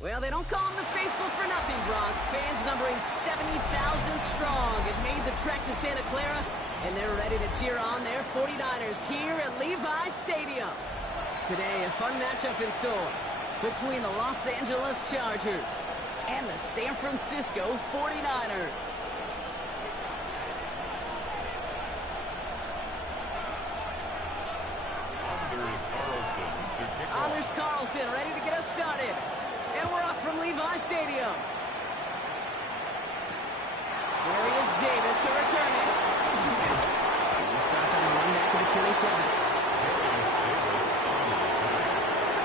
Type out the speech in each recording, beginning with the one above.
Well, they don't call them the faithful for nothing, Brock. Fans numbering 70,000 strong have made the trek to Santa Clara, and they're ready to cheer on their 49ers here at Levi's Stadium. Today, a fun matchup in store between the Los Angeles Chargers and the San Francisco 49ers. Anders Carlson ready to get us started. And we're off from Levi's Stadium. Darius Davis to return it. He starts on the run back of the 27. Darius Davis on the return.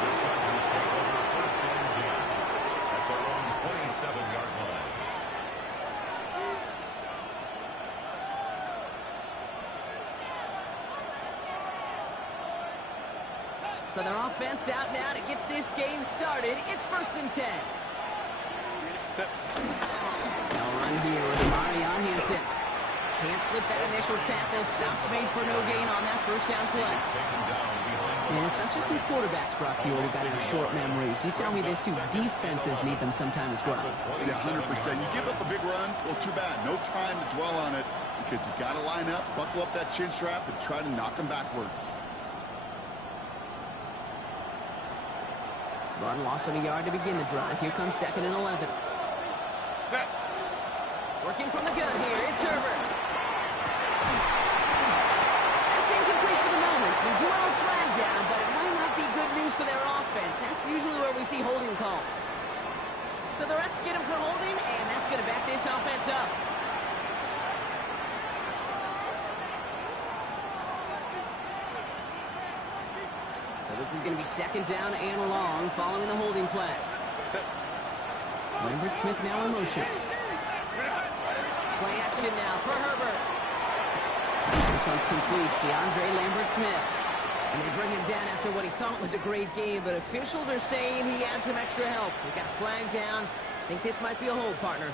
The Chargers take over first and 10 at their own 27-yard line. So their offense out now to get this game started. It's first and 10. They'll run here with Marion Hampton. Can't slip that initial tackle. Stops made for no gain on that first down play. And it's not just some quarterbacks, Brock Huard, that have short memories. You tell me this too, defenses need them sometime as well. Yeah, 100%. You give up a big run, well, too bad. No time to dwell on it because you got to line up, buckle up that chin strap, and try to knock them backwards. Run loss of a yard to begin the drive. Here comes second and 11. Working from the gun here, it's Herbert. That's incomplete for the moment. We do have a flag down, but it might not be good news for their offense. That's usually where we see holding calls. So the refs get him for holding, and that's going to back this offense up. This is going to be second down and long following the holding flag. Lambert Smith now in motion. Play action now for Herbert. This one's complete. DeAndre Lambert Smith. And they bring him down after what he thought was a great game, but officials are saying he had some extra help. We got a flag down. I think this might be a hold, partner.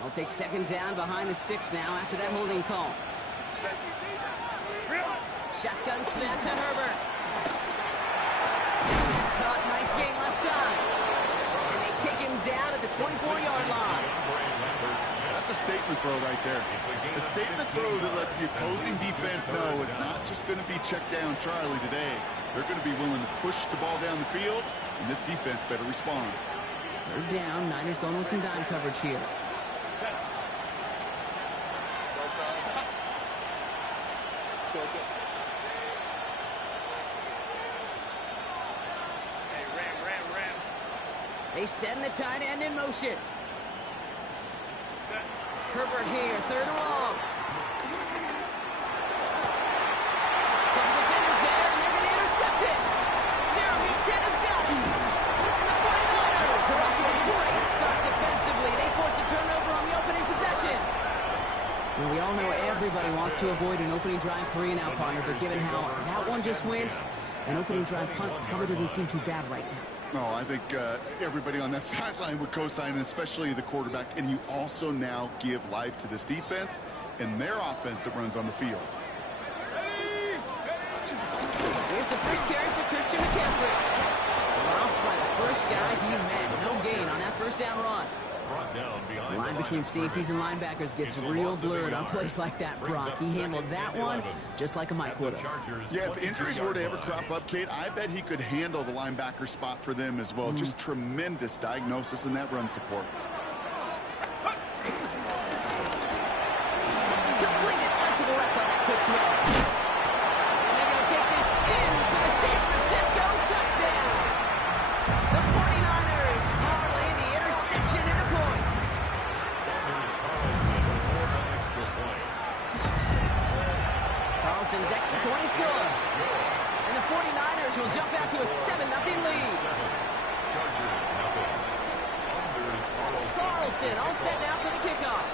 They'll take second down behind the sticks now after that holding call. Shotgun snap to Herbert. Caught, nice gain left side. And they take him down at the 24-yard line. That's a statement throw right there. A statement throw that lets the opposing defense know it's not just going to be check down Charlie today. They're going to be willing to push the ball down the field, and this defense better respond. Third down, Niners going with some dime coverage here. They send the tight end in motion. Herbert here, third and long. Couple defenders there, and they're going to intercept it. Jeremy Chin has got it. And the 49ers are off to a great start defensively. They force a turnover on the opening possession. Well, we all know everybody wants to avoid an opening drive 3-and-out, partner, but given how that one just went, an opening drive punt probably doesn't seem too bad right now. No, I think everybody on that sideline would co-sign, especially the quarterback. And you also now give life to this defense and their offense that runs on the field. Here's the first carry for Christian McCaffrey. Off by the first guy he met. No gain on that first down run. The line between safeties and linebackers gets real blurred on plays like that, Brock. He handled that one just like a Mike would have. Yeah, if injuries were to ever crop up, Kate, I bet he could handle the linebacker spot for them as well. Just tremendous diagnosis in that run support. Completed onto the left on that quick throw. And they're going to take this in for the San Francisco touchdown. The 49ers parlay the interception into points. Carlson's extra point is good. And the 49ers will jump out to a 7-0 lead. Carlson all set now for the kickoff.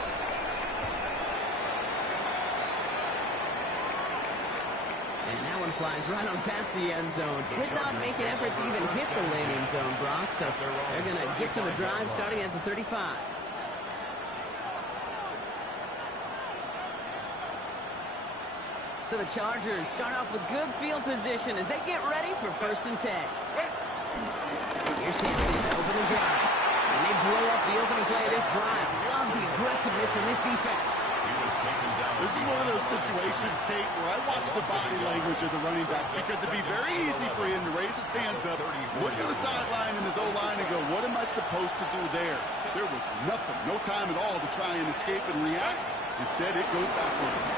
And that one flies right on past the end zone. Did not make an effort to even hit the landing zone, Brock. So they're going to gift him a drive starting at the 35. So the Chargers start off with good field position as they get ready for 1st and 10. Here's Hampton to open the drive. And they blow up the opening play of this drive. Love the aggressiveness from this defense. This is one of those situations, Kate, where I watch the body language of the running back because it'd be very easy for him to raise his hands up, look to the sideline in his O-line and go, what am I supposed to do there? There was nothing, no time at all to try and escape and react. Instead, it goes backwards.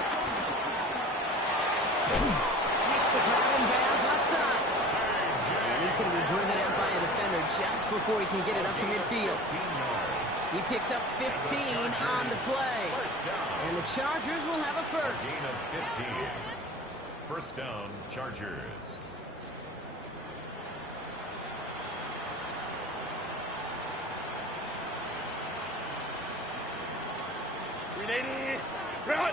Makes the grab and bounds left side. And he's going to be driven out by a defender just before he can get it up to midfield. He picks up 15 on the play. And the Chargers will have a first. Gain of 15. First down, Chargers. Ready, run!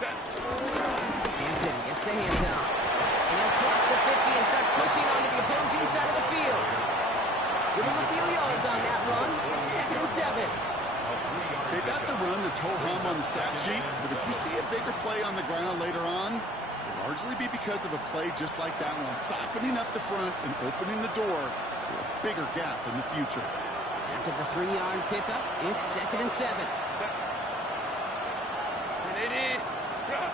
Set. Hampton gets the handoff. And he'll cross the 50 and start pushing onto the opposing side of the field. Give him a few yards on that run. It's 2nd and 7. Okay, that's a run that's ho-hum on the stat sheet, but if you see a bigger play on the ground later on, it'll largely be because of a play just like that one, softening up the front and opening the door for a bigger gap in the future. After the 3-yard pickup, it's 2nd and 7. Ready, run!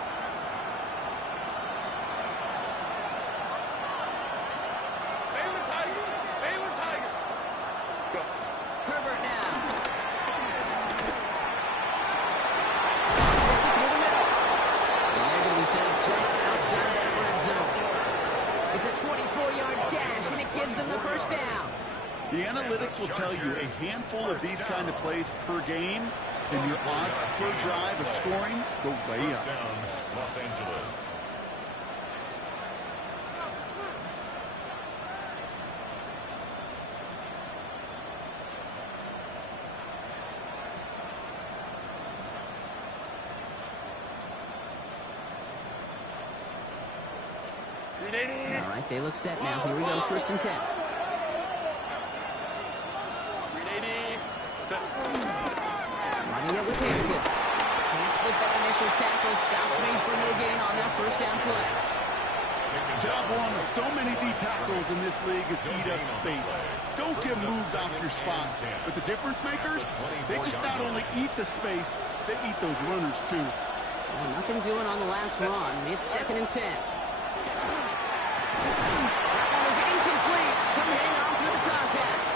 Baylor Tiger! Baylor Tiger! Go. Herbert now. Gets it through the middle. And they're going to be set up just outside that red zone. It's a 24-yard gash, and it gives them the first down. The analytics will tell you a handful of these kind of plays per game, and your odds per drive of scoring go way up. First down, Los Angeles. Ready, All right, they look set now. Here we go, 1st and 10. ready, set. Running it with Hampton. Can't slip that initial tackle. Stops made for no gain on that 1st down play. Job one of so many D tackles in this league is eat up space. Don't get moved off your spot. But the difference makers, they just not only eat the space, they eat those runners too. Well, nothing doing on the last run. It's 2nd and 10. That one was incomplete. Couldn't hang on through the contact.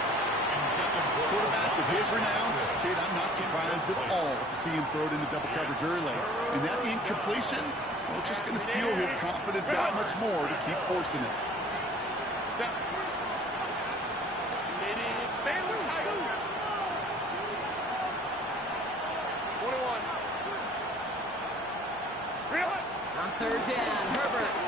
Quarterback with his renounce, kid, I'm not surprised at all to see him throw it into double coverage early. And that incompletion, well, it's just going to fuel his confidence that much more to keep forcing it. Set. Ready, Baylor Tiger! 21. Reel it! On 3rd down, Herbert.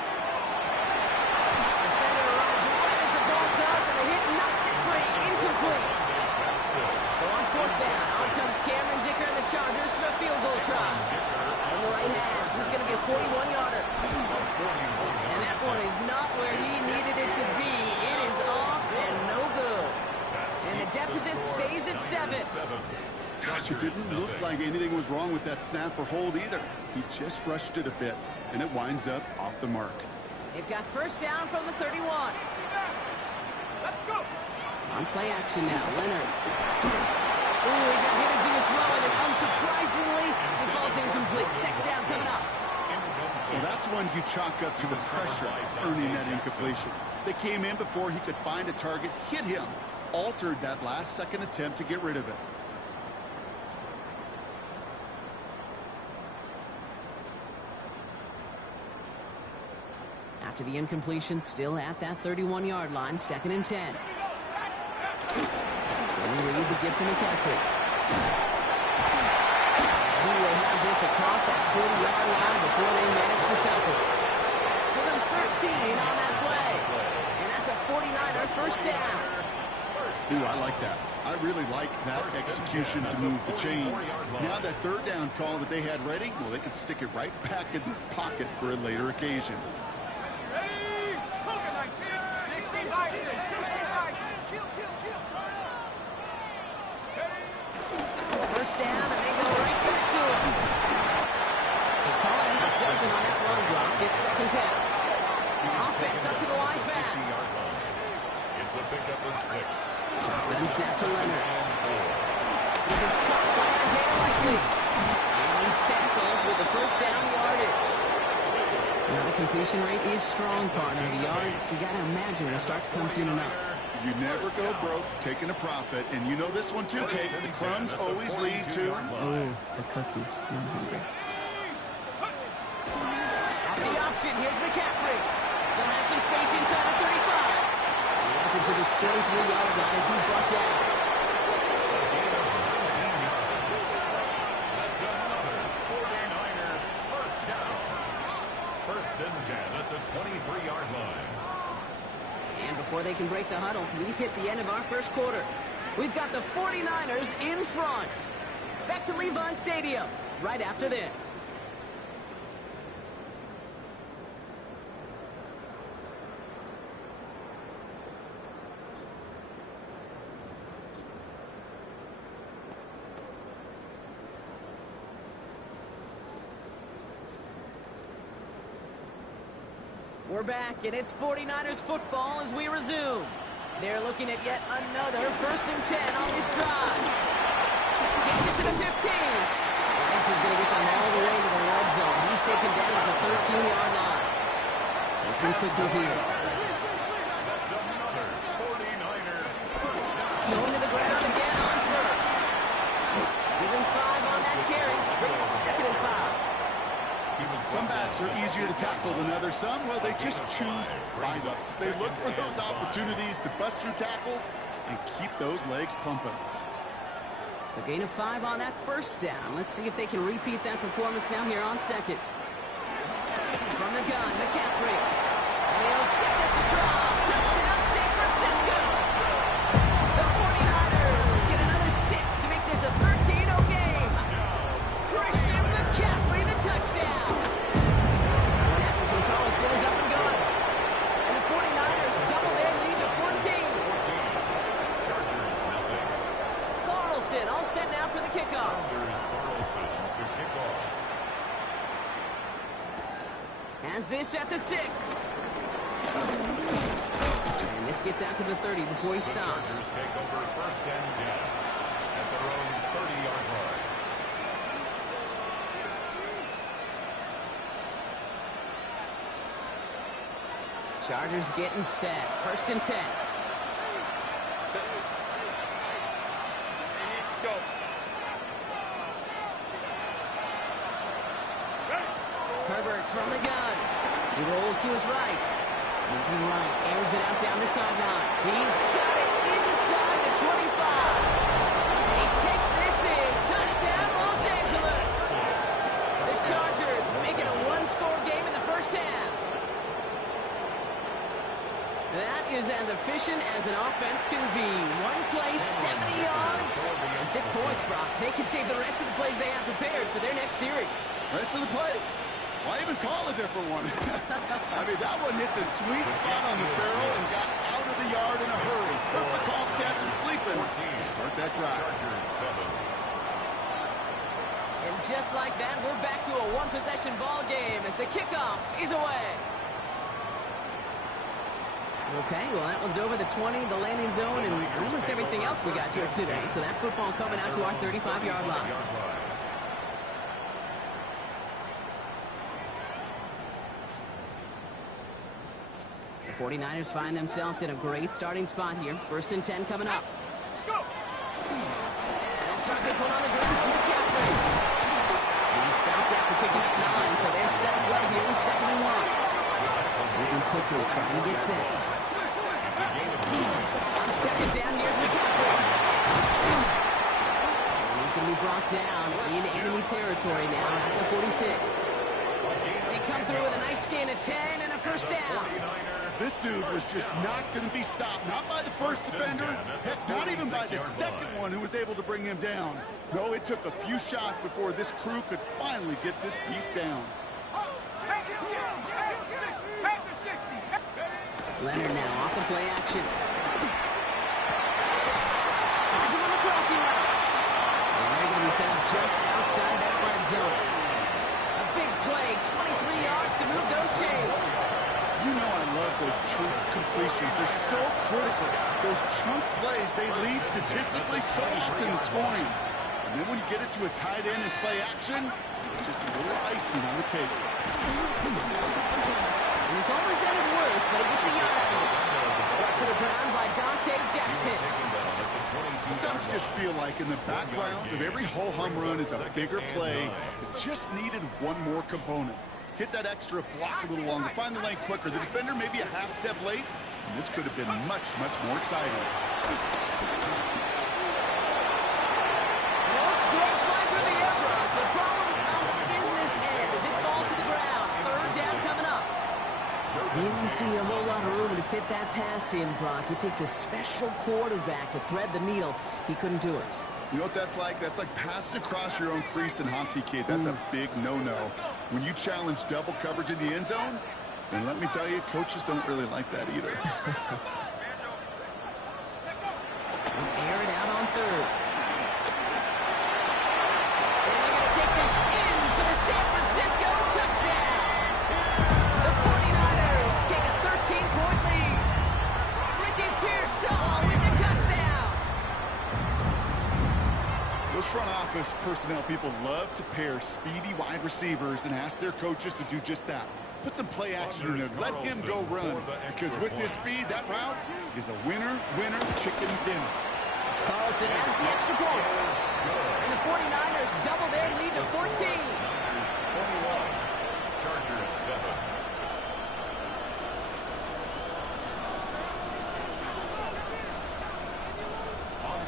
Defender arrives right as the ball does, and the hit knocks it free. Incomplete. So on 4th down, out comes Cameron Dicker and the Chargers for a field goal try. On the right hash, this is going to be a 41-yarder. And that one is not where he needed it to be. It is off and no good. And the deficit stays at 7. Gosh, it didn't look like anything was wrong with that snap or hold either. He just rushed it a bit, and it winds up off the mark. They've got 1st down from the 31. Let's go! On play action now, Leonard. Ooh, he got hit as he was throwing, and unsurprisingly, he falls incomplete. 2nd down coming up. Well, that's one you chalk up to the pressure earning that incompletion. They came in before he could find a target, hit him, altered that last-second attempt to get rid of it. After the incompletion, still at that 31-yard line, 2nd and 10. So we read the gift to McCaffrey. He will have this across that 40-yard line before they manage to stop it. Give him 13 on that play. And that's a 49er 1st down. Ooh, I like that. I really like that execution to move the chains. Now that third down call that they had ready, well, they can stick it right back in the pocket for a later occasion. Ready? Cook it, 19. 60 Bison. 60 Bison. First down, and they go right back to him. So Cullen doesn't on that run block. It's second down. Offense up to the line fast. It's a pickup of 6. Then snap to Leonard. This is caught by Isaiah Likely. And he's tackled with the first down yardage. Now the completion rate is strong, partner. The yards, you got to imagine, will start to come soon enough. You never go broke taking a profit, and you know this one too, Kate. The crumbs always lead to... Oh, the cookie. I'm hungry. At the option, here's McCaffrey. Still has some space inside the 35. He has it to the 23-yard line as he's brought down. That's another 49er first down. First and 10 at the 23-yard line. And before they can break the huddle, we've hit the end of our first quarter. We've got the 49ers in front. Back to Levi Stadium right after this. We're back, and it's 49ers football as we resume. They're looking at yet another first and 10 on this drive. Gets it to the 15. And this is going to get them all the way to the red zone. He's taken down at the 13-yard line. Looking quickly here. That's another 49er first down. Going to the ground again on first. Give him 5 on that carry. Bring up second and 5. Some backs are easier to tackle than others. Some, well, they just choose violence. They look for those opportunities to bust through tackles and keep those legs pumping. So gain of 5 on that first down. Let's see if they can repeat that performance now here on second. From the gun, McCaffrey. And he'll get this across. Touchdown, San Francisco. The 49ers get another 6 to make this a 13-0 game. Christian McCaffrey, the touchdown. Carlson is up and going. And the 49ers double their lead to 14. Chargers nothing. Carlson all set now for the kickoff. There's Carlson to kick off. Has this at the 6. And this gets out to the 30 before he The stops. Chargers take over first and 10 at their own 30-yard line. Chargers getting set. First and 10. Go. Herbert from the gun. He rolls to his right. Moving right. Airs it out down the sideline. He's got it inside the 25. And he takes this in. Touchdown, Los Angeles. The Chargers making a one-score game in the first half. That is as efficient as an offense can be. One play, 70 yards, and 6 points, Brock. They can save the rest of the plays they have prepared for their next series. Rest of the plays? Why even call a different one? I mean, that one hit the sweet spot on the barrel and got out of the yard in a hurry. Perfect call to catch him sleeping to start that drive. Chargers 7. And just like that, we're back to a one-possession ball game as the kickoff is away. Okay, well, that one's over the 20, the landing zone, and almost everything else we got here today. So that football coming out to our 35-yard line. The 49ers find themselves in a great starting spot here. First and 10 coming up. Go. They'll start this one on the ground. McCaffrey. He's stopped after picking up 9, so they're set up well here with 2nd and 1. Moving quickly, trying to get set. On second down, here's McCaffrey. And he's going to be brought down into enemy territory now at the 46. They come through with a nice gain of 10 and a first down. This dude was just not going to be stopped. Not by the first defender. Heck, not even by the second one who was able to bring him down. No, it took a few shots before this crew could finally get this beast down. Leonard now off the play action. Finds him on the crossing route. And they're going to be set up just outside that red zone. A big play, 23 yards to move those chains. You know I love those chunk completions. They're so critical. Those chunk plays, they lead statistically so often to scoring. And then when you get it to a tight end and play action, it's just a little icing on the cake. And he's always ended worse, but he gets a yard out of it. Brought to the ground by Dante Jackson. Sometimes I just feel like in the background of every ho-hum run is a bigger play that just needed one more component. Hit that extra block a little longer, find the lane quicker. The defender maybe a half step late, and this could have been much, much more exciting. Well, it's great flying through the air, Brock. The problem's on the business end as it falls to the ground. Third down coming up. Didn't see a whole lot of room to fit that pass in, Brock. It takes a special quarterback to thread the needle. He couldn't do it. You know what that's like? That's like passing across your own crease in hockey, kid. That's a big no-no. When you challenge double coverage in the end zone, then let me tell you, coaches don't really like that either. Air it out on third. And they're going to take this in for the San Francisco touchdown. The 49ers take a 13-point lead. Ricky Pearsall with the touchdown. Those front office personnel people love to pair speedy wide receivers and ask their coaches to do just that. Put some play action in there. Let him go run. Because with his speed, that route is a winner, chicken dinner. Carlson adds the extra point. And the 49ers double their lead to 14. Niners 21, Chargers 7.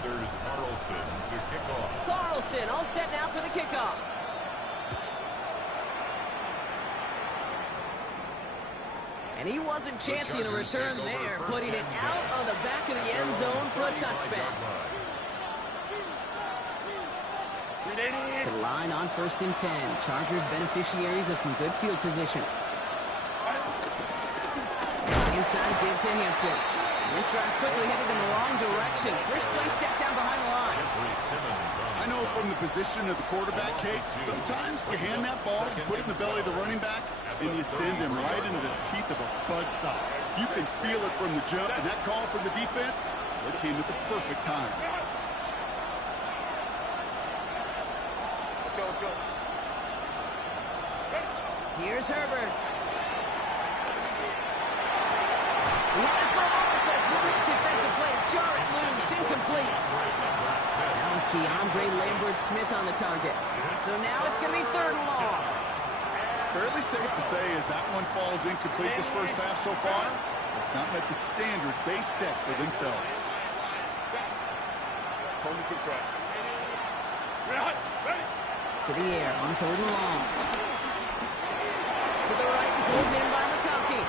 Anders Carlson to kick off. Carlson all set now for the kickoff. And he wasn't chancing a return there, putting it out on the back of the end zone for a touchback. To the line on 1st and 10. Chargers beneficiaries of some good field position. Inside give to Hampton. This drive's quickly headed in the wrong direction. First play set down behind the line. I know from the position of the quarterback, Kate, sometimes you hand that ball, you put it in the belly of the running back, and you send him right into the teeth of a buzzsaw. You can feel it from the jump, and that call from the defense, it came at the perfect time. Let's go. Here's Herbert. He had it for a moment, but a great defensive play to jar it loose, incomplete. That was Keandre Lambert-Smith on the target. So now it's going to be 3rd and long. Fairly safe to say as that one falls incomplete this first half so far, it's not met the standard they set for themselves. To the air on 3rd and long. To the right and pulled in by McConkey.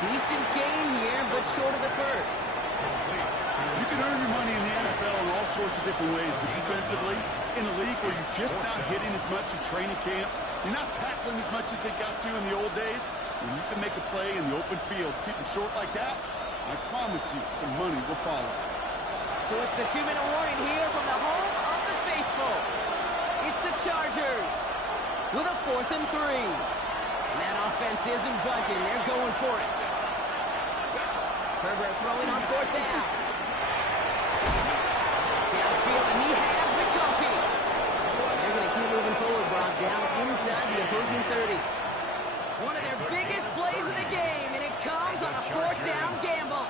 Decent gain here, but short of the first. You can earn your money in the NFL in all sorts of different ways, but defensively, in a league where you're just not hitting as much in training camp, you're not tackling as much as they got to in the old days, when you can make a play in the open field, keep it short like that, I promise you some money will follow. So it's the 2-minute warning here from the home of the faithful. It's the Chargers with a 4th and 3. And that offense isn't budging. They're going for it. Herbert throwing on 4th down. Downfield, and he has McConkey. They're going to keep moving forward, Brock, down inside the opposing 30. One of their biggest plays of the game, and it comes on a 4th down gamble.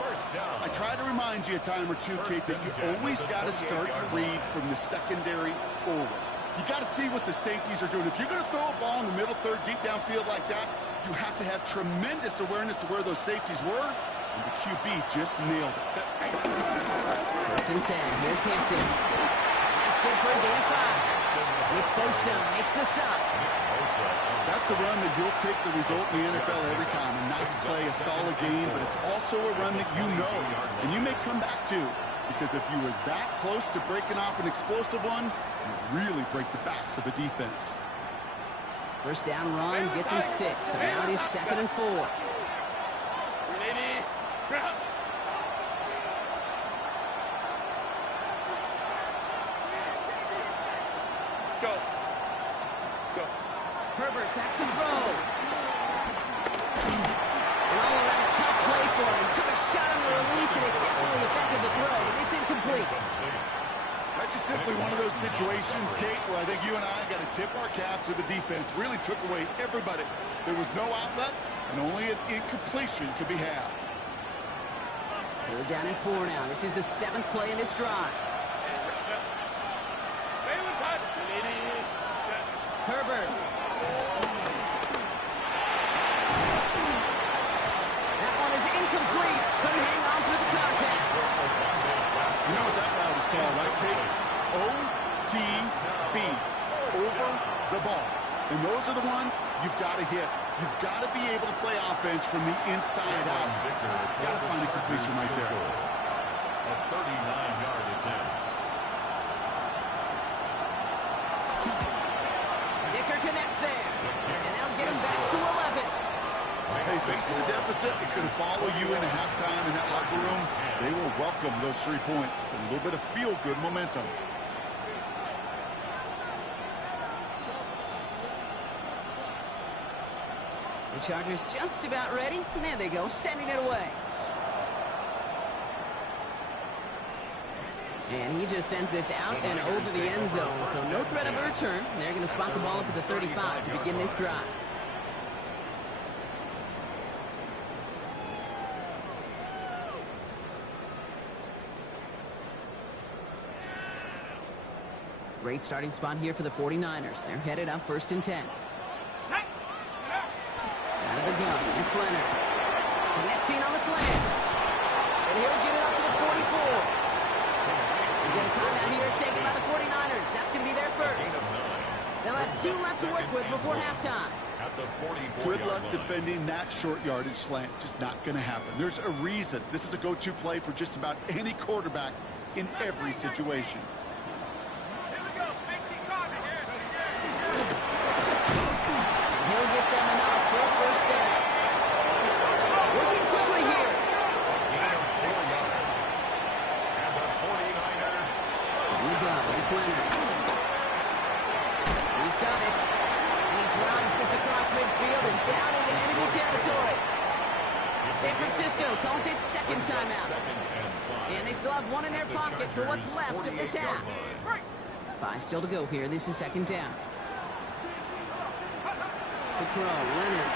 I try to remind you a time or two, Kate, that you always got to start your read from the secondary forward. You got to see what the safeties are doing. If you're going to throw a ball in the middle third, deep downfield like that, you have to have tremendous awareness of where those safeties were, and the QB just nailed it. 1st and 10. Here's Hampton. That's good for a gain of 5. Nick Bosa makes the stop. That's a run that you'll take the result in the NFL every time. A nice play, a solid game, but it's also a run that you know and you may come back to. Because if you were that close to breaking off an explosive one, you really break the backs of a defense. First down run gets him 6, so now it is 2nd and 4. Go. Herbert back to throw. An all-around tough play for him. He took a shot on the release, and it definitely affected the throw, but it's incomplete. That's just simply one of those situations, Kate, where I think you and I got to tip our cap to the defense. Really took away everybody. There was no outlet, and only an incompletion could be had. They're down at 4 now. This is the 7th play in this drive. Herbert. That one is incomplete. Couldn't hang on through the contact. You know what that route is called, right, Kate? OTB. Over the ball. And those are the ones you've got to hit. You've got to be able to play offense from the inside out. Got to find a completion right there. A 39-yard attempt. Dicker connects there. And they'll get him back to 11. Hey, facing a deficit, it's going to follow you into halftime in that locker room. They will welcome those 3 points and a little bit of feel-good momentum. The Chargers just about ready. And there they go, sending it away. And he just sends this out and over the end zone. So no threat of a return. They're going to spot the ball up at the 35 to begin this drive. Great starting spot here for the 49ers. They're headed up 1st and 10. Out of the gun, it's Leonard. Connecting on the slant. And he'll get it up to the 44. They get a timeout here taken by the 49ers. That's going to be their first. They'll have 2 left to work with before halftime. Good luck defending that short yardage slant. Just not going to happen. There's a reason. This is a go-to play for just about any quarterback in every situation. He'll get them enough for a first down. Working quickly here. It's Leonard. He's got it. And he drives this across midfield and down into enemy territory. San Francisco calls it 2nd timeout. And they still have 1 in their pocket for what's left of this half. 5 still to go here. This is 2nd down. To throw, Leonard.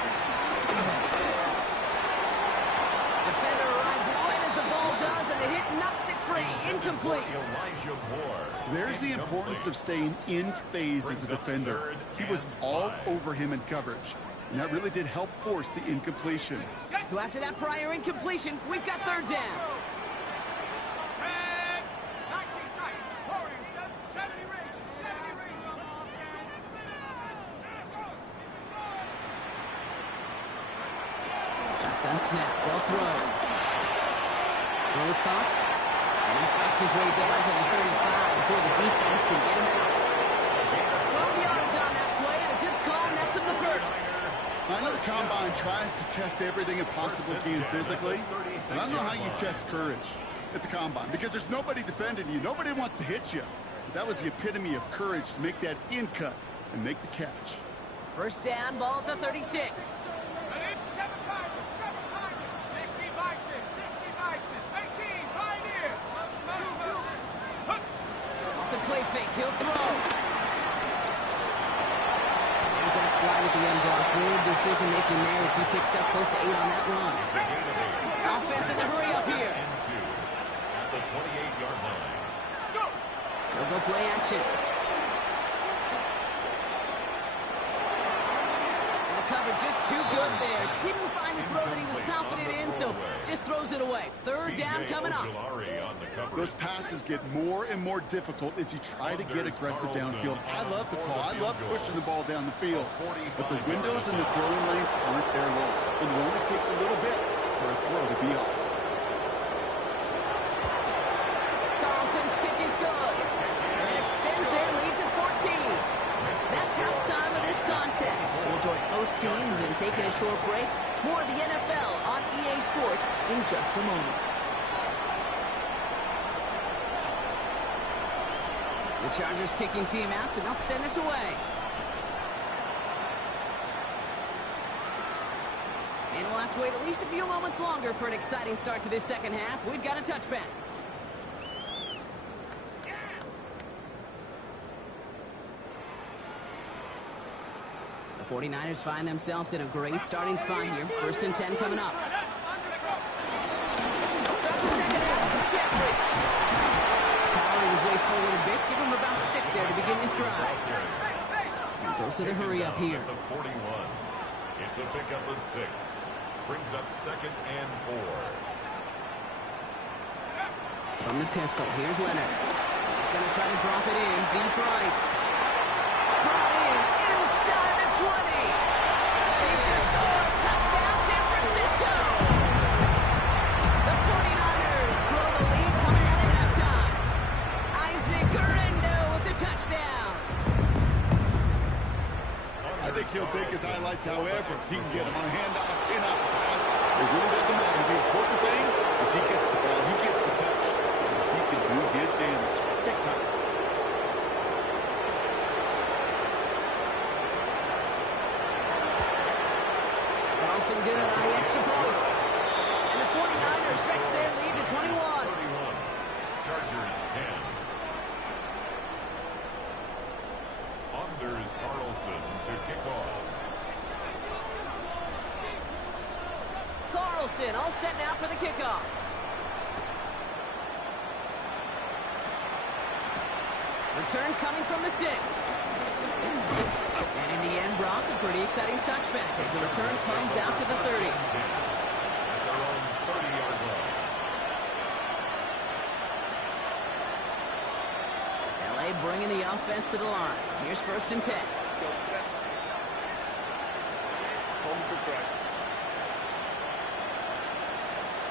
Defender arrives right as the ball does, and the hit knocks it free. Incomplete. There's the importance of staying in phase as a defender. He was all over him in coverage, and that really did help force the incompletion. So after that prior incompletion, we've got 3rd down. Shotgun snap, they'll throw. Throw is caught, and he fights his way down to the 35 before the defense can get him out. 12 yards on that play, and a good call nets him the first. I know the Combine tries to test everything it possibly can physically, and I don't know how you test courage at the Combine, because there's nobody defending you. Nobody wants to hit you. But that was the epitome of courage to make that in cut and make the catch. First down, ball at the 36. Off the play fake, he'll throw. There's that slide with the end block. Good decision making there as he picks up close to 8 on that run. Offense in the hurry up here. At the 28-yard line. They'll go play action. And the covered just too good there. Didn't find the throw that he was confident in, so just throws it away. Third down coming up. Those passes get more and more difficult as you try to get aggressive downfield. I love the call. I love pushing the ball down the field. But the windows and the throwing lanes aren't there low. And it only takes a little bit for a throw to be off. Carlson's kick is good. And that extends their lead to 14. That's halftime of this contest. We'll join both teams in taking a short break. More of the NFL on EA Sports in just a moment. The Chargers kicking team out, and they'll send this away. And we'll have to wait at least a few moments longer for an exciting start to this second half. We've got a touchback. The 49ers find themselves in a great starting spot here. 1st and 10 coming up. They'll start the second half with McCaffrey. Powering his way forward a bit. Give him about 6 there to begin this drive. And goes to the hurry up here. 41. It's a pickup of 6. Brings up 2nd and 4. From the pistol, here's Leonard. He's going to try to drop it in deep right. Brought in inside the 20. He's going to score. Touchdown, San Francisco. The 49ers grow the lead coming out at halftime. Isaac Guerrero with the touchdown. I think he'll take his highlights however he can get him on a handoff, pin-off pass. It really doesn't matter. The important thing is he gets the ball, he gets the touch. He can do his damage. Big time. Some good on the extra points. And the 49ers stretch their lead to 21. 31. Chargers 10. Anders Carlson to kick off. Carlson all set now for the kickoff. Return coming from the 6. And in the end, Brock, a pretty exciting touchback as the return comes out to the 30. At their own 30-yard line. LA bringing the offense to the line. Here's 1st and 10. Home to track.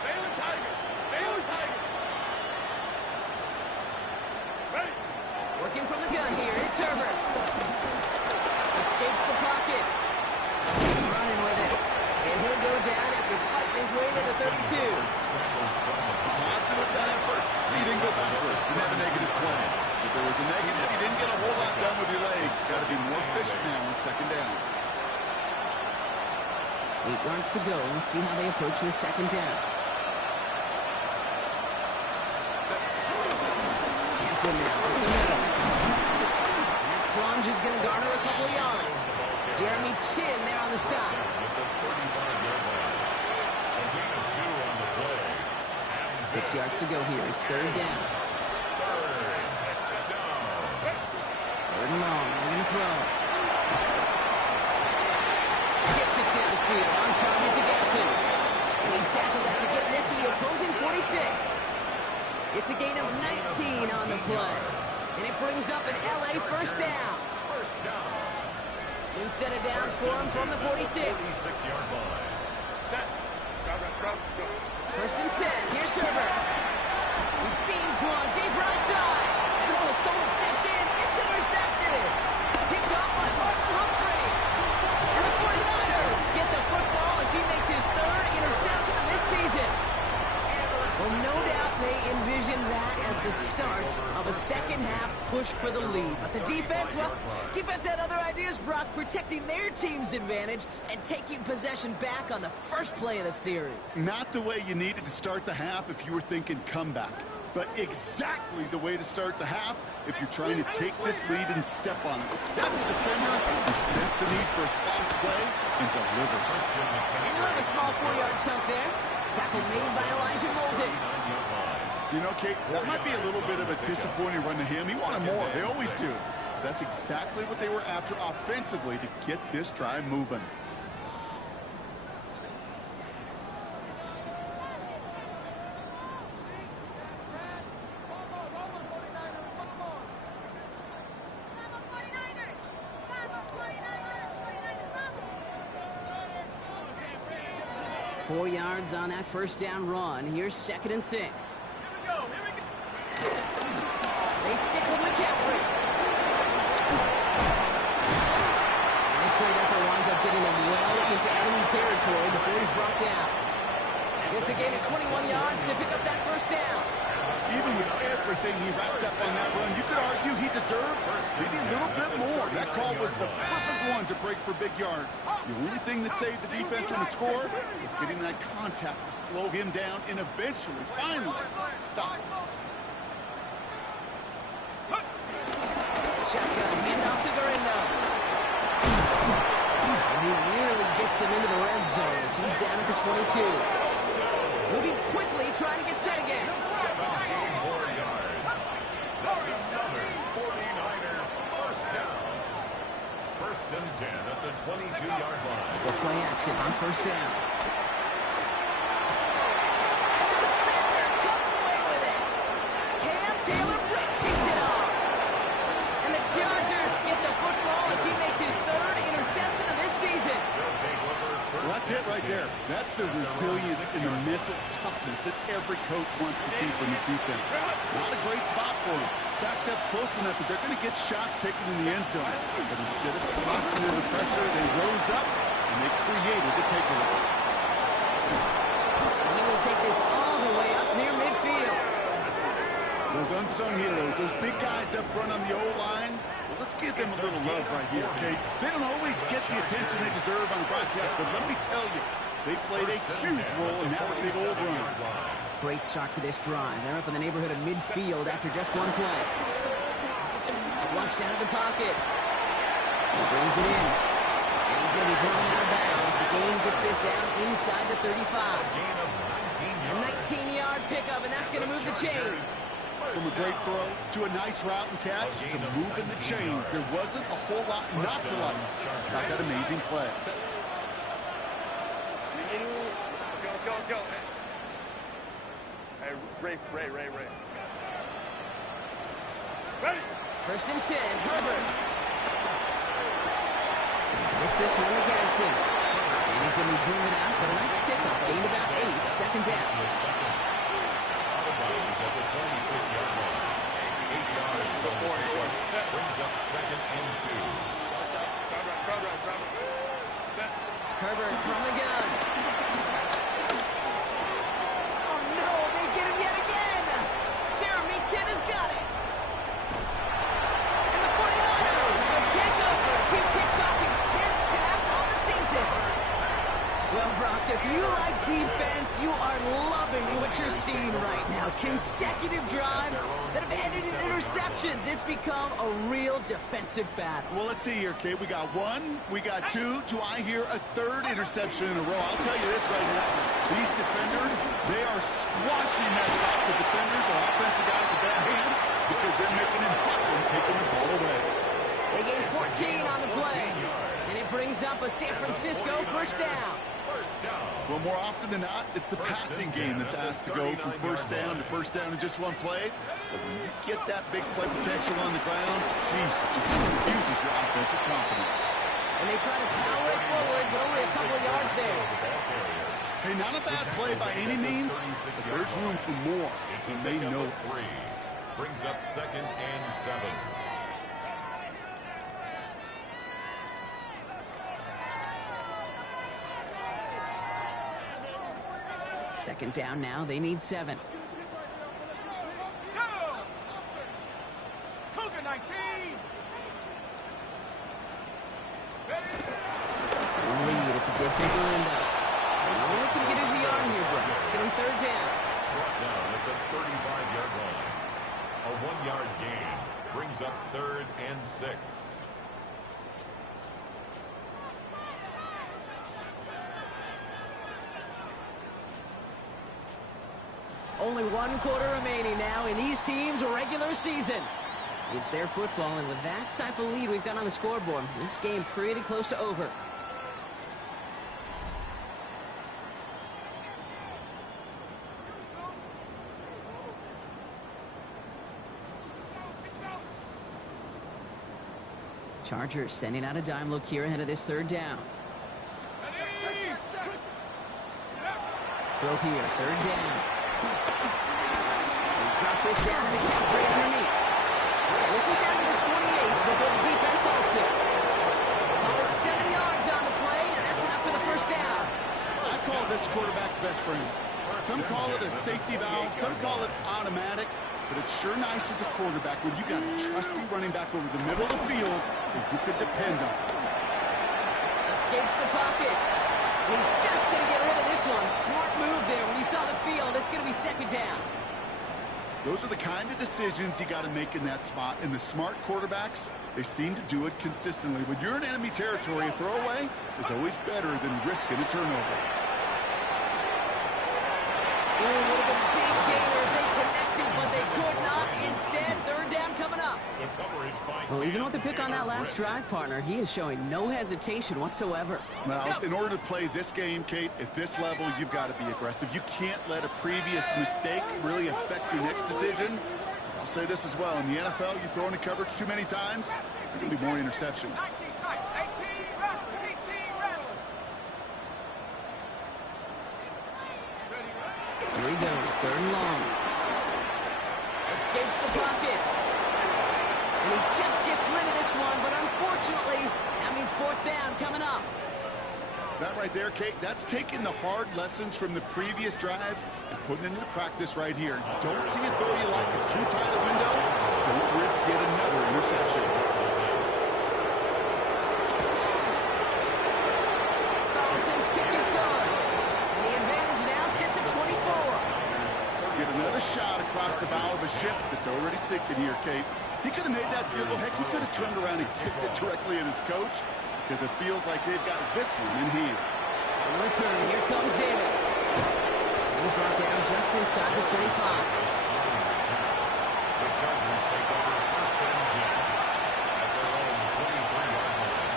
Baylor Tiger! Baylor Tiger! Ready! Working from the gun here, it's Herbert. Escapes the pocket. He's running with it. And he'll go down after fighting his way to the 32. Positive that effort. He didn't go backwards. Didn't have a negative play. If there was a negative, he didn't get a whole lot done with your legs. Got to be more efficient now on 2nd down. 8 yards to go. Let's see how they approach this 2nd down. Hampton now up the middle. That plunge is going to garner a couple of yards. Jeremy Chin there on the stop. With the 35-yard line. A gain of 2 on the play. 6 yards to go here. It's 3rd down. 3rd and long. They're going to throw. Gets it downfield. On target to get to. And he's tackled after getting this to the opposing 46. It's a gain of 19 on the play. And it brings up an LA 1st down. First down. New set of downs for him from the 46. 46-yard line. Set. Drop. 1st and 10. Here's Herbert. He beams one deep right side. And someone stepped in. It's intercepted. Picked off by Marlon Humphrey. And the 49ers get the football as he makes his 3rd interception of this season. Well, no doubt they envisioned that as the start of a second half push for the lead. But the defense, well, defense had other ideas, Brock, protecting their team's advantage and taking possession back on the first play of the series. Not the way you needed to start the half if you were thinking comeback, but exactly the way to start the half if you're trying to take this lead and step on it. That's a defender who senses the need for a splash play and delivers. And he'll have a small 4-yard chunk there. Tackle made by Elijah Molden. You know, Kate, that might be a little bit of a disappointing run to him. He wanted more. They always do. That's exactly what they were after offensively to get this drive moving. 4 yards on that first down run. Here's 2nd and 6. Here we go. They stick with McCaffrey. This great effort winds up getting them well into enemy territory before he's brought down. It's a gain of 21 yards to pick up that first down. Even with everything he wrapped up on that run, you could argue he deserved maybe a little bit more. That call was the perfect one to break for big yards. The only thing that saved the defense from a score was getting that contact to slow him down and eventually, finally, stop him. Shotgun handoff to Garindo. And he nearly gets them into the red zone as he's down at the 22. Moving quickly, trying to get set again. 17 more yards. That's another 49ers first down. 1st and 10 at the 22-yard line. The play action on first down. And the defender comes away with it. Cam Taylor-Britt picks it off. And the Chargers get the football as he makes his 3rd interception of this season. Well, that's it right there. That's the resilience and the mental toughness that every coach wants to see from his defense. Not a great spot for him. Backed up close enough that they're going to get shots taken in the end zone. But instead of collapsing under pressure, they rose up and they created the takeaway. And he will take this all the way up near midfield. Those unsung heroes, those big guys up front on the O-line, well, let's give them a little love right here, okay? They don't always get the attention they deserve on the broadcast, but let me tell you, they played a huge role in that big old run. Great start to this drive. They're up in the neighborhood of midfield after just one play. Flushed out of the pocket. He brings it in. And he's going to be drawn out of bounds. The gain gets this down inside the 35. A 19-yard pickup, and that's going to move the chains. From a great throw to a nice route and catch to moving the chains. There wasn't a whole lot not to like about that amazing play. Let's go. Hey, Ray. Ready? 1st and 10, Herbert. Gets this one against him. And he's going to be driven out, but a nice pickup. Gained about 8, 2nd down. At the 26-yard line. 8 yards on the play. Brings up 2nd and 2. Herbert from the gun. Oh no, they get him yet again. Jeremy Chin has got it. And the 49ers will take over as he picks off his 10th pass of the season. Well, Brock, if you like defense, you are loving what you're seeing right now. Consecutive drives that have ended in interceptions. It's become a real defensive battle. Well, let's see here, Kate. We got 1, we got 2. Do I hear a 3rd interception in a row? I'll tell you this right now. These defenders, they are squashing that spot. The defenders are offensive guys with bad hands because they're making it happen, taking the ball away. They gain 14 on the play. And it brings up a San Francisco first down. Well, more often than not, it's the passing game that's asked to go from first down in just one play. But when you get that big play potential on the ground, jeez, it just infuses your offensive confidence. And they try to power it forward, but only a couple of yards there. Hey, not a bad play by any means, but there's room for more, and they know it. Brings up 2nd and 7. Second down now, they need 7. Go! Cougar 19! Ready? It's a lead. It's a good thing for Linda. He only can get his yard here, bro. It's going to be 3rd down. Brought down at the 35-yard line. A 1-yard gain brings up 3rd and 6. Only 1 quarter remaining now in these teams' regular season. It's their football, and with that type of lead we've got on the scoreboard, this game pretty close to over. Chargers sending out a dime look here ahead of this 3rd down. Ready? throw here. Third down. They drop this down to McCaffrey underneath. And this is down to the 28 before the defense halts it. Well, it's 7 yards on the play, and that's enough for the first down. I call this quarterback's best friend. Some call it a safety valve, some call it automatic, but it's sure nice as a quarterback when you got a trusty running back over the middle of the field that you could depend on. Escapes the pocket. He's just going to get rid of this one. Smart move there. When he saw the field, it's going to be second down. Those are the kind of decisions you got to make in that spot. And the smart quarterbacks, they seem to do it consistently. When you're in enemy territory, a throwaway is always better than risking a turnover. Ooh, would have been a big gainer if they connected, but they could not. Instead, third down coming up. Well, even with the pick on that last drive, partner, he is showing no hesitation whatsoever. Now, in order to play this game, Kate, at this level, you've got to be aggressive. You can't let a previous mistake really affect your next decision. I'll say this as well. In the NFL, you throw into coverage too many times, there's going to be more interceptions. 18 tight. 18 rattle. Here he goes, third and long. Escapes the pocket. And he just gets rid of this one, but unfortunately, that means fourth down coming up. That right there, Kate, that's taking the hard lessons from the previous drive and putting it into practice right here. You don't see a throw you like, it's too tight a window, don't risk yet another interception. Donaldson's kick is good. The advantage now sits at 24. Get another shot across the bow of a ship that's already sinking here, Kate. He could have made that field goal. Heck, he could have turned around and kicked it directly at his coach because it feels like they've got this one in hand. In return, here comes Davis. He's brought down just inside the 25. The Chargers take over first and 10 at their own 23-yard line.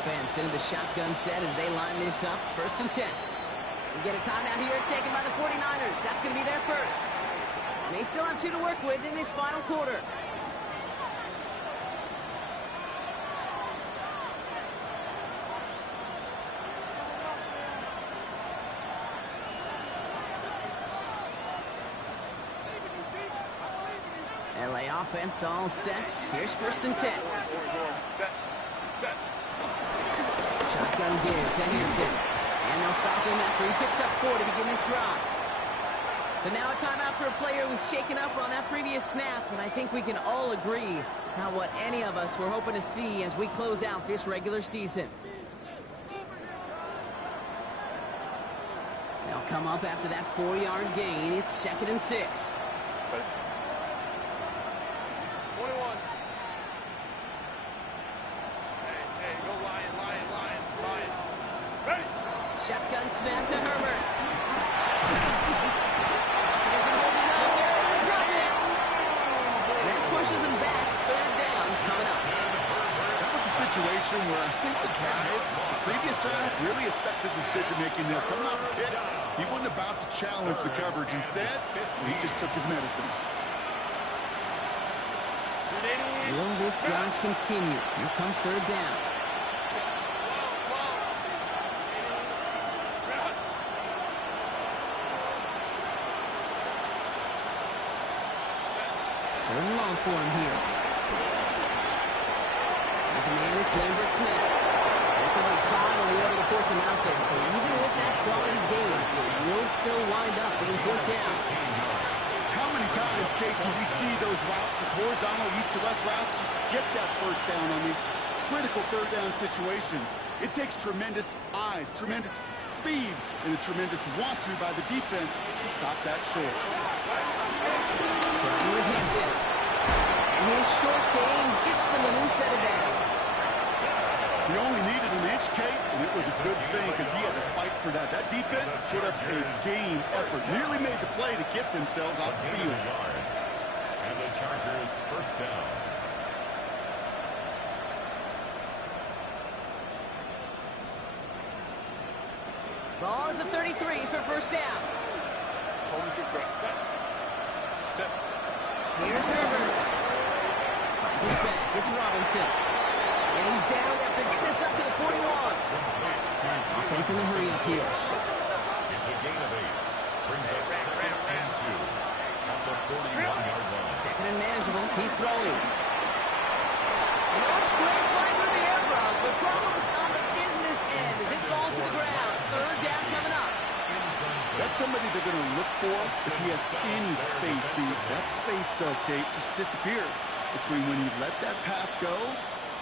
Offense into the shotgun set as they line this up. First and 10. We get a timeout here taken by the 49ers. That's going to be their first. They still have 2 to work with in this final quarter. LA offense all set. Here's first and 10. Shotgun give to Hampton. And they'll stop him after he picks up 4 to begin this drive. So now a timeout for a player who was shaken up on that previous snap, and I think we can all agree not what any of us were hoping to see as we close out this regular season. They'll come up after that 4-yard gain. It's second and 6. Shotgun snap to Herbert. He isn't holding up. They're able to drop it. That pushes him back. Third down coming up. That was a situation where I think the previous drive, really affected the decision-making there. Coming off a kick, he wasn't about to challenge the coverage. Instead, he just took his medicine. Will this drive continue? Here comes third down. Third and long for him here. As a man, it's Lambert Smith. And somebody Clyde will be able to force him out there. So even with that quality game, it will still wind up being fourth down. How many times, Kate, do we see those routes, those horizontal east-to-west routes, just get that first down on these critical third down situations? It takes tremendous eyes, tremendous speed, and a tremendous want-to by the defense to stop that short. Trying with Hampton. And his short game gets them a new set of downs. He only needed an inch, Kate, and it was a good thing because he had to fight for that. That defense put up a game effort, nearly made the play to get themselves off the field. And the Chargers first down. Ball at the 33 for first down. Here's Herbert. Finds his back. It's Robinson. And he's down after getting this up to the 41. Offense in the hurry up here. It's a gain of 8. Brings up 2nd and 2 at the 41-yard line. Second and manageable. He's throwing. And it's great fly through the air route. The problem's on the business end as it falls to the ground. Third down coming up. That's somebody they're going to look for if he has any space, Steve. That space, though, Kate, just disappeared between when he let that pass go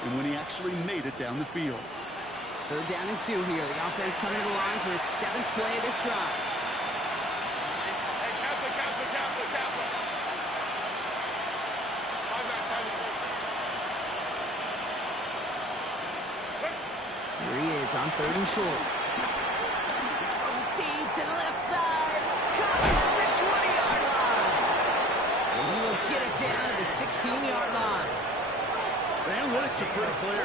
and when he actually made it down the field. Third down and 2 here. The offense coming to the line for its 7th play of this drive. Here he is on 3rd and short. From deep to the left side. Caught at the 20-yard line. And he will get it down to the 16-yard line. The analytics are pretty clear.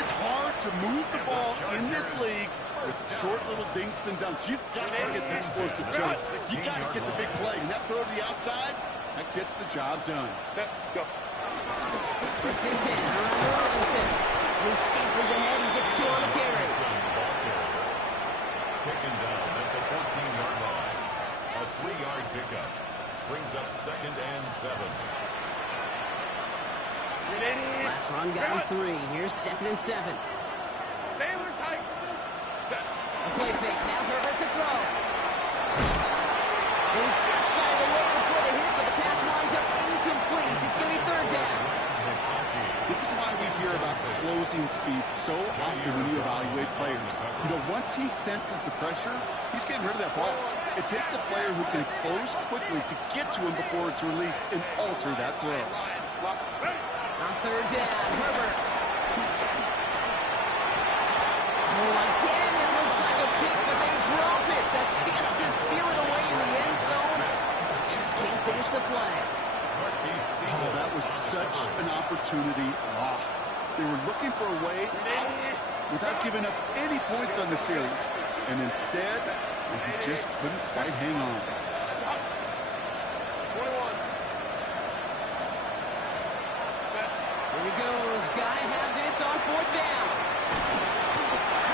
It's hard to move the ball in this league with short little dinks and dunks. You've got to get the explosive jump. You got to get the big play. And that throw to the outside, that gets the job done. First and 10 around Robinson. He scampers ahead and gets 2 on the carry. Taken down at the 14-yard line. A 3-yard pickup. Brings up 2nd and 7. Last run got him 3. Here's 2nd and 7. A play fake. Now Herbert to throw. He just got it away before the hit, but the pass winds up incomplete. It's going to be 3rd down. This is why we hear about closing speed so often when you evaluate players. You know, once he senses the pressure, he's getting rid of that ball. It takes a player who can close quickly to get to him before it's released and alter that throw. On 3rd down, Herbert. Oh, again, it looks like a pick, but they drop it. A chance to steal it away in the end zone. Just can't finish the play. Oh, that was such an opportunity lost. They were looking for a way out without giving up any points on the series. And instead, he just couldn't quite hang on. Here he goes. Gotta have this on 4th down.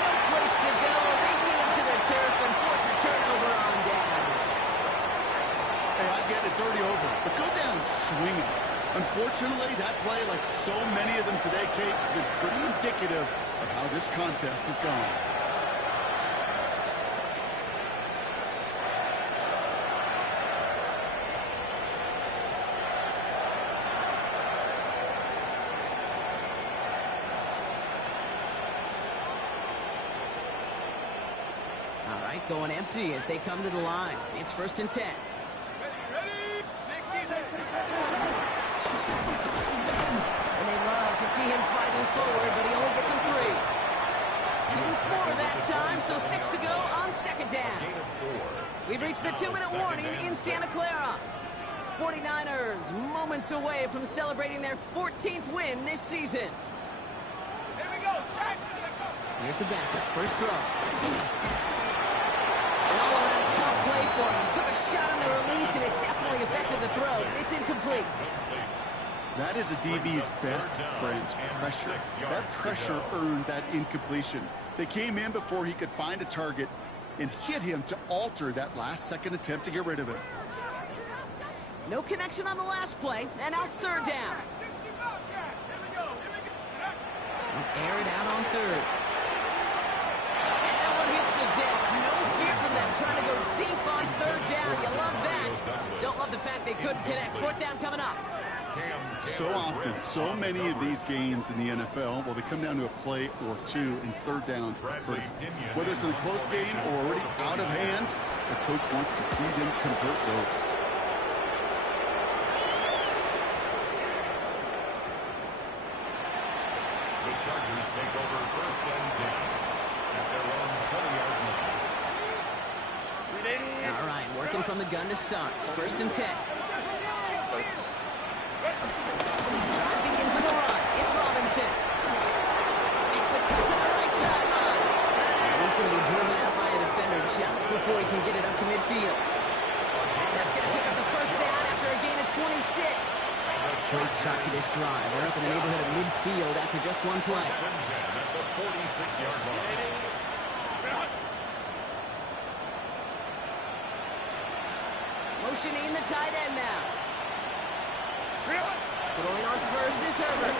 No place to go. They get him to the turf and force a turnover on down. Hey, I get it's already over, but go down swinging. Unfortunately, that play, like so many of them today, Kate, has been pretty indicative of how this contest has gone. All right, going empty as they come to the line. It's 1st and 10. And they love to see him fighting forward, but he only gets him 3. Even 4 that time, so 6 to go on 2nd down. We've reached the 2-minute warning in Santa Clara. 49ers moments away from celebrating their 14th win this season. Here's the backup, first throw. An all-around tough play for him. He took a shot on the release, and it definitely affected the throw. It's incomplete. That is a DB's best friend, pressure. That pressure earned that incompletion. They came in before he could find a target and hit him to alter that last-second attempt to get rid of it. No connection on the last play, and now it's 3rd down. Air it out on 3rd. And that one hits the deck. No fear from them trying to go deep on 3rd down. You love that. Don't love the fact they couldn't connect. 4th down coming up. So often, so many of these games in the NFL, well, they come down to a play or 2 in 3rd downs. Whether it's in a close game or already out of hand, the coach wants to see them convert those. The Chargers take over 1st and 10 at their own 20-yard line. All right, working from the gun to start. 1st and 10. Drive begins with a run. It's Robinson. Makes a cut to the right sideline. And he's going to be driven out by a defender defender just before he can get it up to midfield. That's going to pick up the first down after a gain of 26. Great start to this drive. They're up in the neighborhood of midfield after just one play. First and 10 at the 46-yard line. Motioning the tight end now. Throwing on first is Herbert.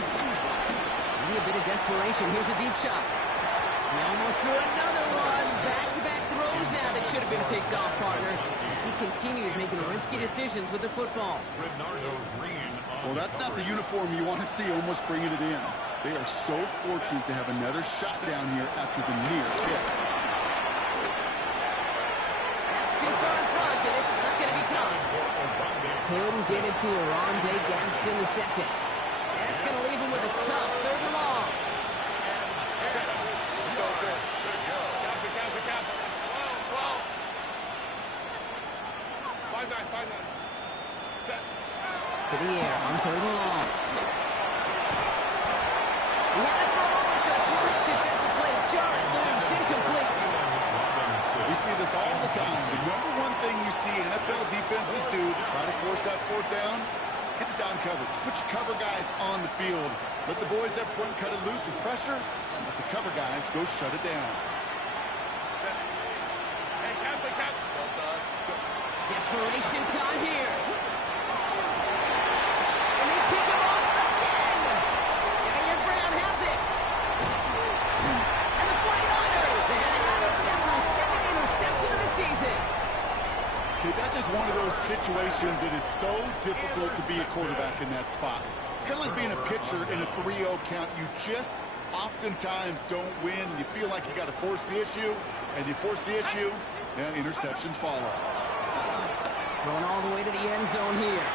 Maybe a bit of desperation. Here's a deep shot. He almost threw another one. Back-to-back throws now that should have been picked off, partner, as he continues making risky decisions with the football. Bernardo Green. Well, that's not the uniform you want to see almost bringing it in. They are so fortunate to have another shot down here after the near hit. That's too far in front, and it's not going to be caught. Couldn't get it to Oronde Gadsden the second. That's going to leave him with a tough third and long. To the air on third and long. He had it for a moment, but a great defensive play to jar it loose, incomplete. We see this all the time. The number one thing you see NFL defenses do to try to force that fourth down, it's down coverage. Put your cover guys on the field. Let the boys up front cut it loose with pressure, and let the cover guys go shut it down. Desperation time here. And they pick him off again. Jair Brown has it. And the 49ers are going to have it after his second interception of the season. Okay, that's just one of those situations that is so difficult to be a quarterback in that spot. It's kind of like being a pitcher in a 3-0 count. You just oftentimes don't win. You feel like you got to force the issue, and you force the issue, and interceptions follow. Going all the way to the end zone here.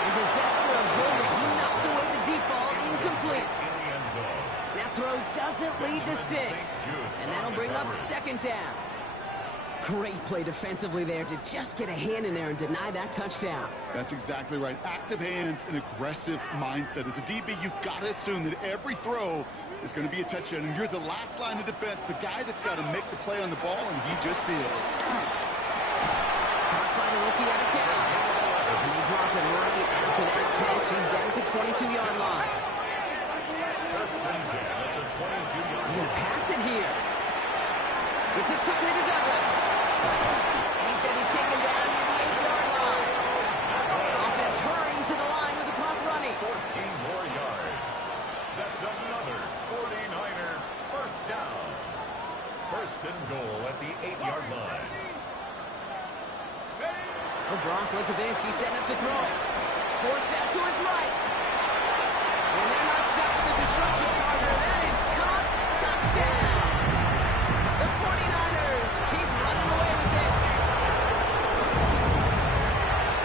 And disaster of Bowman. He knocks away the deep ball, incomplete. That throw doesn't lead to 6. And that'll bring up second down. Great play defensively there to just get a hand in there and deny that touchdown. That's exactly right. Active hands and aggressive mindset. As a DB, you've got to assume that every throw is going to be a touchdown. And you're the last line of defense, the guy that's got to make the play on the ball, and he just did. Caught by the rookie out of Cal. And they drop him right after that catch. He's down at the 22-yard line. First and 10 at the 22-yard He's going to line. pass it here. It's it quickly to Douglas. And he's going to be taken down near the 8-yard line. Offense hurrying to the line with the clock running. 14 more yards. That's another 49er first down. First and goal at the 8-yard line. Oh, Brock, look at this. He's setting up to throw it. Forced out to his right. And they're not stopping the destruction, partner. That is caught. Touchdown. The 49ers keep running away with this.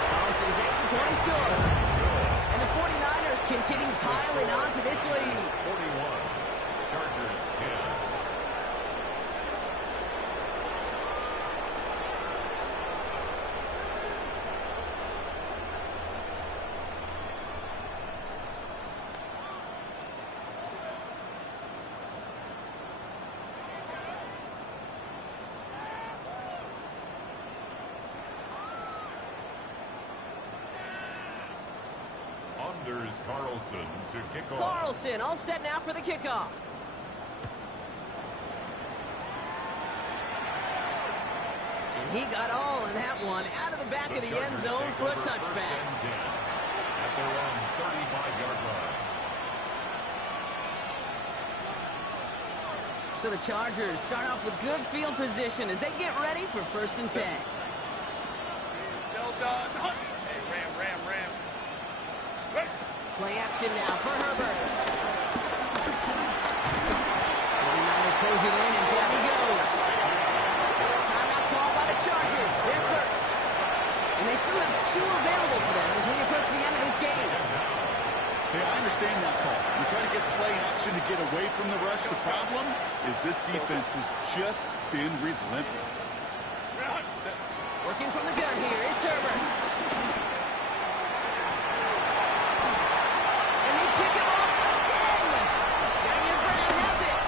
Carlson's extra point is good. And the 49ers continue piling on to this lead. 41. Chargers 10. Anders Carlson to kick off. Carlson all set now for the kickoff. And he got all in that one out of the back of the end zone for a touchback. First and 10 at their own 35-yard line. So the Chargers start off with good field position as they get ready for first and 10. Well done. Hey, Ram. Play action now for Herbert. 49ers close it in, and down he goes. Timeout call by the Chargers. They're first. And they still have 2 available for them as we approach the end of this game. Hey, I understand that call. You try to get play action to get away from the rush. The problem is this defense has just been relentless. Working from the gun here, it's Herbert. And they pick him off again. Jair Brown has it.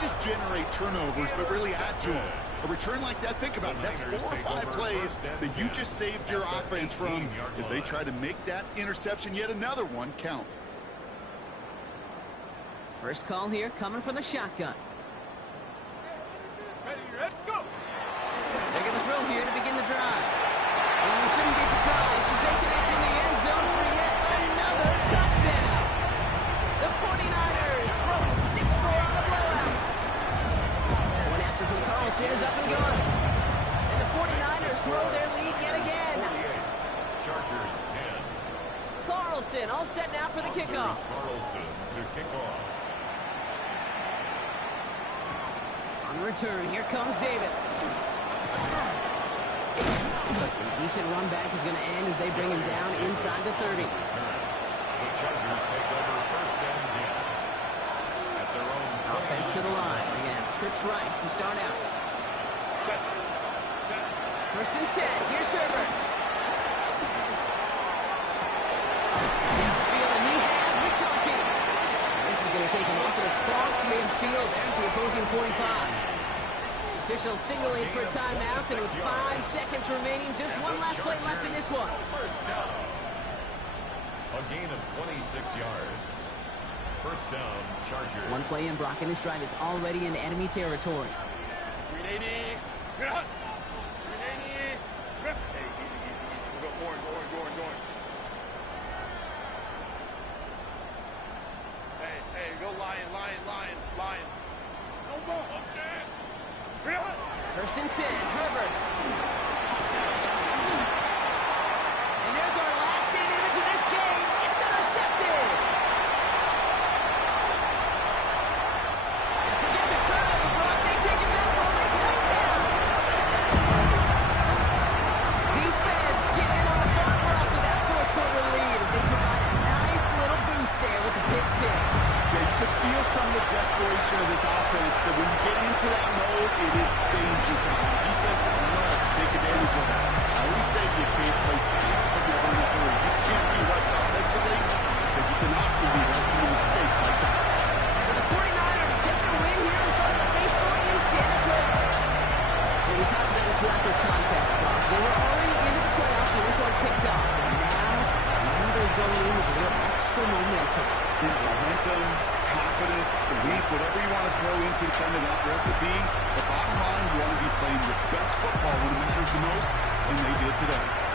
just generate turnovers, but really add to them. A return like that, think about it, that's 4 or 5 plays that you just saved your offense from as they try to make that interception, yet another one, count. First call here coming from the shotgun. Ready, let's go. They're going to throw here to begin the drive. And you shouldn't be surprised as they connect in the end zone for yet another touchdown. The 49ers throwing 6 more on the blowout. One after from Carlson is up and gone. And the 49ers grow their lead yet again. 48. Chargers 10. Carlson all set now for the kickoff. Carlson to kick off. On return, here comes Davis. A decent run back is going to end as they bring him down inside the 30. The Chargers take over first and 10. At their own Offense to the line. Again, trips right to start out. First and 10. Here's Herbert. Feeling he has McConkey. This is going to take him up and across midfield there at the opposing 45. Officials signaling for a timeout, and with 5 seconds remaining, just one last play left in this one. First down. A gain of 26 yards. First down, Chargers. One play in, Brock, and this drive is already in enemy territory. 380. 380. Hey, easy. Go, Warren. Hey, go Lion. No ball. Oh, shit. First and 10, Herbert. And there's our last stand image of this game. It's intercepted. And forget the turnover, Brock. They take it back for a late touchdown. Defense getting in on the front rock with that 4th quarter lead as they provide a nice little boost there with the pick 6. Yeah, you could feel some of the desperation of this offense. So when you get into that mode, it is danger time. Defenses love to take advantage of that. I always say you can't play fast, but never in a hurry. You can't be rushed offensively because you can often be left in mistakes like that. So the 49ers take the win here in front of the faithful in Santa Clara. Well, we talked about it throughout this contest, Bob. They were already into the playoffs when this one kicked off. And now they're going in with a little extra momentum. Yeah, momentum, confidence, belief, whatever you want to throw into kind of that recipe. The bottom line, you want to be playing your best football when it matters the most, and they did today.